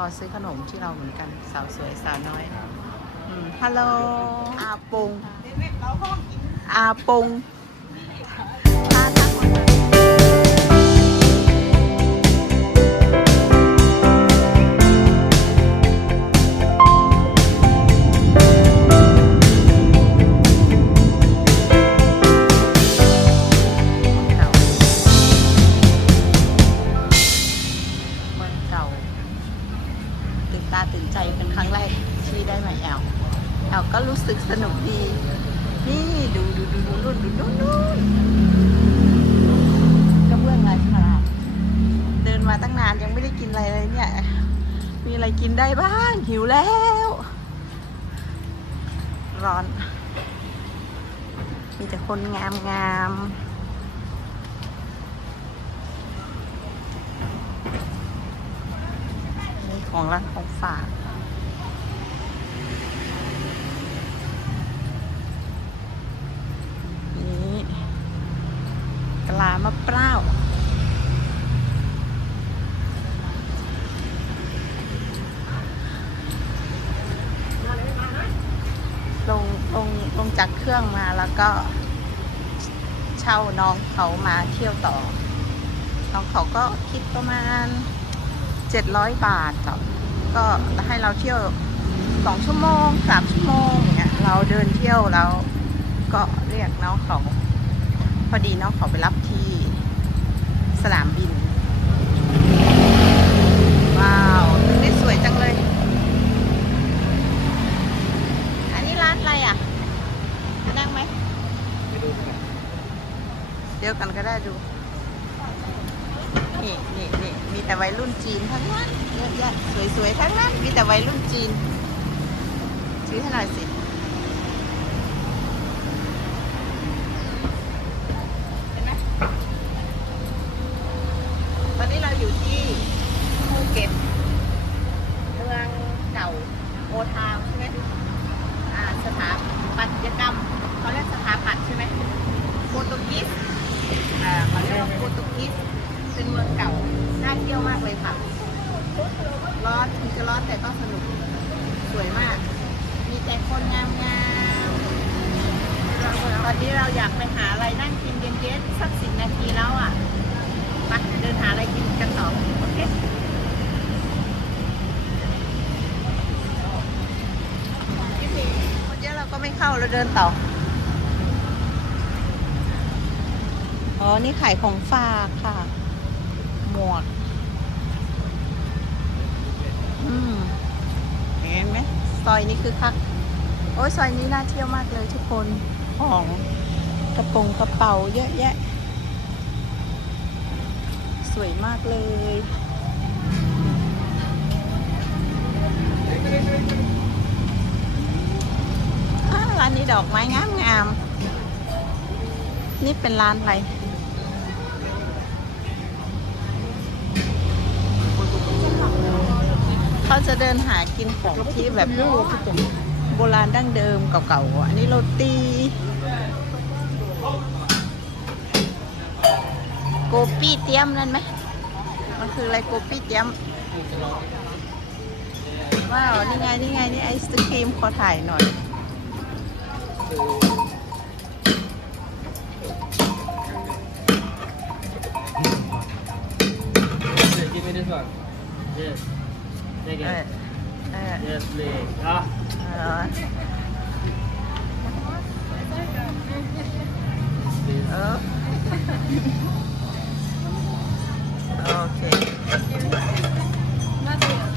อซื้อขนมที่เราเหมือนกันสาวสวยสาวน้อยอืมฮัลโหลอาปงอาปง ตั้งนานยังไม่ได้กินอะไรเลยเนี่ย มีอะไรกินได้บ้าง หิวแล้ว ร้อน มีแต่คนงามงามของร้านของฝากนี่กลามะเปร้าวลงลงลงจากเค รื่องมาแล้วก็ เช่าน้องเขามาเที่ยวต่อ น้องเขาก็คิดประมาณเจ็ดร้อยบาทก็ให้เราเที่ยวสองชั่วโมงสามชั่วโมงเงี้ยเราเดินเที่ยวแล้วก็เรียกน้องเขา พอดีน้องเขาไปรับที่สนามบิน ว้าวตึกนี้สวยจังเลย อันนี้ร้านอะไรอะจะนั่งไหม เดียวกันก็ได้ดูนี่นี่นี่มีแต่วัยรุ่นจีนทั้งนั้นเยอะแยะสวยๆทั้งนั้นมีแต่วัยรุ่นจีนซื้อให้หน่อยสิ เห็นไหมตอนนี้เราอยู่ที่ภูเก็ตเมืองเก่าโอทาวน์ใช่ไหมอ่าสถาปัตยกรรมเขาเรียกสถาปัตย์ใช่ไหมโปรตุเกสอ่าเขาเรียกว่าโปรตุเกสเป็นเมืองเก่า น่าเที่ยวมากเลยค่ะ ร้อนถึงจะร้อนแต่ก็สนุก สวยมาก มีแต่คนงามๆ ตอนนี้เราอยากไปหาอะไรนั่งกินเย็นๆสักสิบนาทีแล้วอะไปเดินหาอะไรกินกันต่อ โอเค คนเยอะเราก็ ไม่เข้าเราเดินต่อ อ๋อ นี่ขายของฝากค่ะ หมวก อืมเห็นไหมซอยนี้คือคัก โอ้ยซอยนี้น่าเที่ยวมากเลยทุกคนของกระโปรงกระเป๋าเยอะแยะ สวยมากเลย ร้านนี้ดอกไม้งามงามๆนี่เป็นร้านอะไรเขาจะเดินหากินของที่แบบโบราณดั้งเดิมเก่าๆ อันนี้โรตีโกปี้เตี้ยมนั่นไหม มันคืออะไรโกปี้เตี้ยม ว้าว นี่ไง นี่ไง นี่ไอศครีมขอถ่ายหน่อย Give me this one. Yes. Take it. Uh, uh, yes, please. Ah. Uh, oh. okay. Nothing.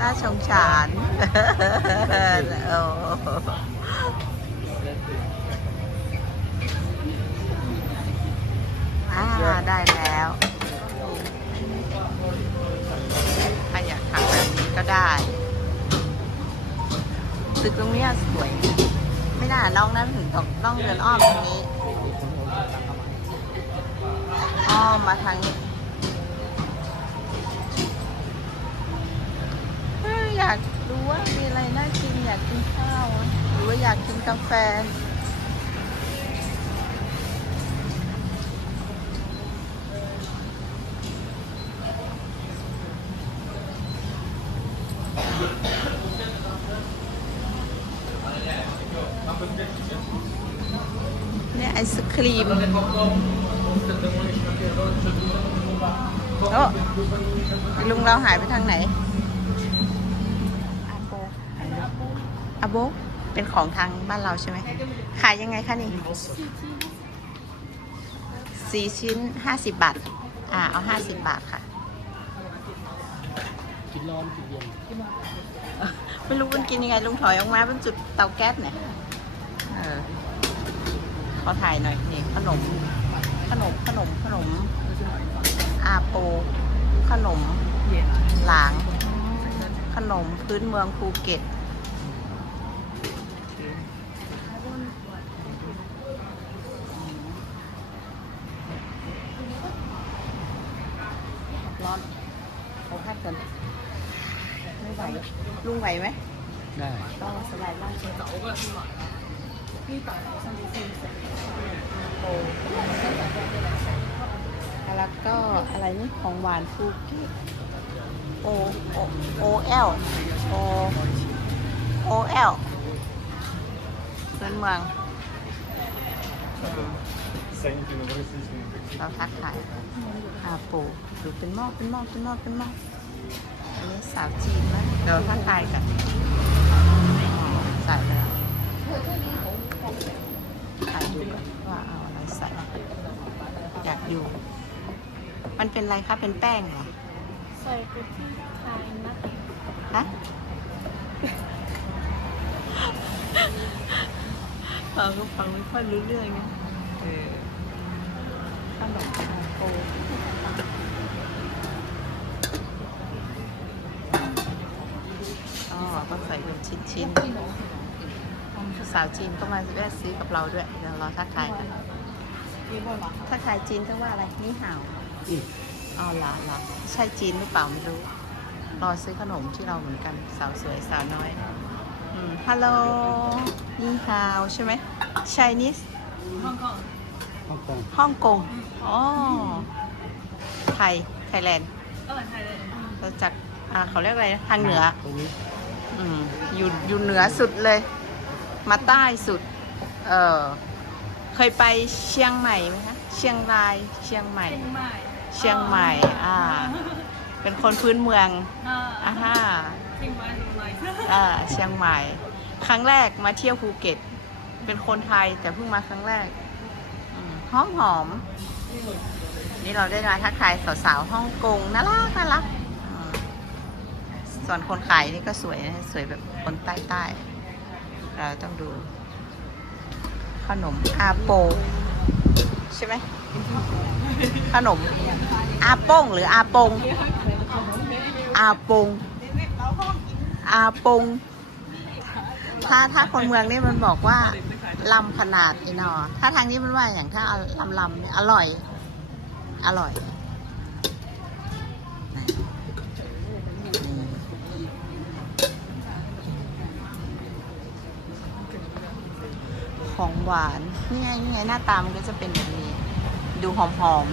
ตาชงฉานโอ้อ่าได้แล้วใครอยากทำแบบนี้ก็ได้ตึกตรงนี้สวย ไม่น่าน้องนั้นถึงต้องต้องเดินอ้อมตรงนี้ อ้อมมาทางนี้เอ้ยอยากรู้ว่ามีอะไรน่ากินอยากกินข้าว หรือว่าอยากกินกาแฟ ครีมโอ้ลุงเราหายไปทางไหนอาโบอาโบเป็นของทางบ้านเราใช่ไหมขายยังไงคะนี่สี่ชิ้นห้าสิบบาท อ่า เอาห้าสิบบาทค่ะกินร้อนกินเย็นไม่รู้มันกินยังไงลุงถอยออกมาเป็นจุดเตาแก๊สเนี่ยเออ ขอถ่ายหน่อยนี่ขนม ขนมขนมขนมอาโป ขนมหลาง ขนมพื้นเมืองภูเก็ต ร้อนเขาพัดกันไม่ไหว ลุงไหวไหม ได้ ก็สบายมากเลยโอ้ แล้วก็อะไรนี่ของหวานฟูกี้โอโอโอเอลโอโอเอลเพื่อนเมืองเราทักทายอาปูดูเป็นหม้อเป็นหม้อเป็นหม้อเป็นหม้ออันนี้สาวจีนไหมเดี๋ยวทักทายกัน ใส่แล้วถ่ายดูก่อนว่าเอาอะไรใส่ อยากดู มันเป็น อะไรคะเป็นแป้งเหรอใส่ไปที่ไทยนะฮะฟังก็ฟังไม่ค่อยรู้เรื่องไงเออขนมโออ๋อก็ใส่เป็นชิ้นๆสาวจีนก็มาแวะซื้อกับเราด้วยเดี๋ยวเราทักทายกันทักทายจีนก็ว่าอะไร นี่ห่าว อ๋อเหรอเหรอใช่จีนหรือเปล่าไม่รู้ รอซื้อขนมที่เราเหมือนกัน สาวสวยสาวน้อยอืมฮัลโหลนี่ฮาวใช่ไหม Chinese ฮ่องกงฮ่องกงฮ่องกงอ๋อไทยไทยแลนด์เออไทยเลยเราจากอ่าเขาเรียกอะไรนะทางเหนือตรงนี้อืมอยู่อยู่เหนือสุดเลย มาใต้สุด เออเคยไปเชียงใหม่ไหมคะ เชียงราย เชียงใหม่ เชียงใหม่ เชียงใหม่ อ่า เป็นคนพื้นเมืองอ่าอ่าฮะเชียงใหม่เชียงใหม่อ่าเชียงใหม่ ครั้งแรกมาเที่ยวภูเก็ต เป็นคนไทยแต่เพิ่งมาครั้งแรกอืมหอมหอม นี่เราได้มาทักทายสาวๆฮ่องกงน่ารักน่ารักอืมส่วนคนขายนี่ก็สวยนะสวยแบบคนใต้ๆเราต้องดู ขนมอาโป ใช่ไหม ขนม อาโป้งหรืออาปง อาปง อาปง ถ้าถ้าคนเมืองนี่มันบอกว่าลำขนาดอีนอ ถ้าทางนี้มันว่าอย่างถ้าลำลำเนี่ยอร่อย อร่อยของหวาน นี่ไงนี่ไงหน้าตามันก็จะเป็นแบบนี้ ดูหอม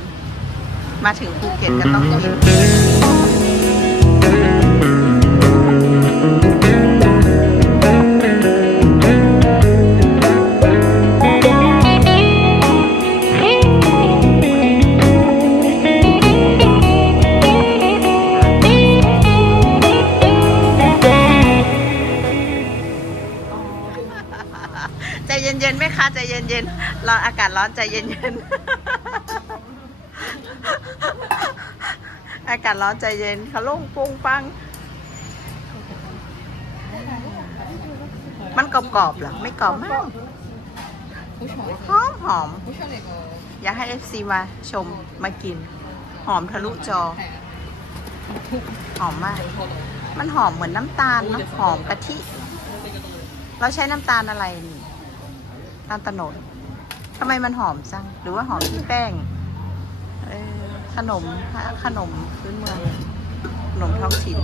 ๆ มาถึงภูเก็ตก็ต้องกินใจเย็นๆไหมคะ ใจเย็นๆร้อนอากาศร้อนใจเย็นๆ อากาศร้อนใจเย็นเขาลงปุงปัง มันกรอบๆเหรอ ไม่กรอบมากหอมหอม อยากให้ FC มาชมมากิน หอมทะลุจอ หอมมาก มันหอมเหมือนน้ำตาลนะหอมกะทิ เราใช้น้ำตาลอะไรนี่น้ำตาลตะโนดทำไมมันหอมจัง หรือว่าหอมที่แป้ง เออ ขนมขนมพื้นเมืองขนมท้องถิ่น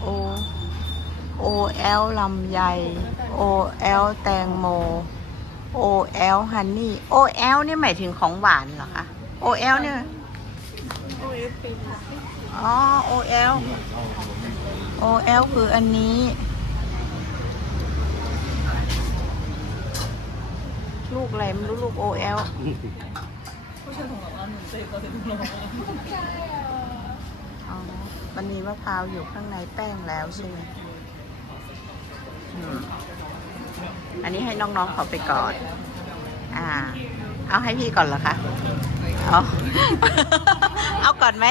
โอโอแอลลำไยโอแอลแตงโมโอแอลฮันนี่โอแอลนี่หมายถึงของหวานเหรอคะโอแอลเนี่ย อ๋อโอแอลโอแอลคืออันนี้ ลูกอะไรไม่รู้ลูกโอแอล ชายของเราหนุ่มเซ็กก็จะถูกลงอ๋อมันมีมะพร้าวอยู่ข้างในแป้งแล้วใช่ไหมอืมอันนี้ให้น้องๆเขาไปก่อน อ่า เอาให้พี่ก่อนเหรอคะ เอา เอาก่อนไหม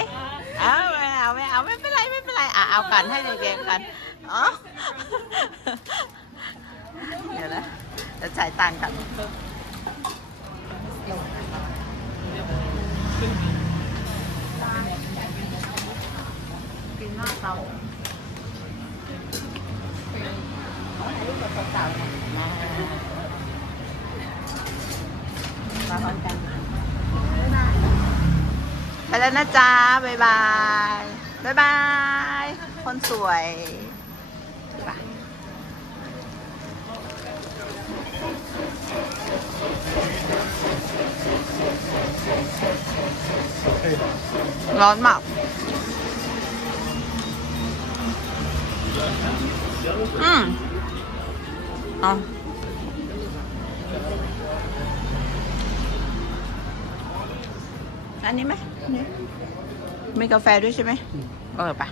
เอาไม่เอาไม่เอาไม่เป็นไรไม่เป็นไร อะเอาก่อนให้เด็กๆกันอ๋อ เดี๋ยวนะจะจ่ายตังค์ก่อนกินมาก เราอันนี้กับเก่าๆเนี่ยมามาพร้อมกันไปแล้วนะจ๊ะบ๊ายบายบ๊ายบาย คนสวยร้อนมาก อืมเอาอันนี้ไหมมีกาแฟด้วยใช่ไหมเออไปะ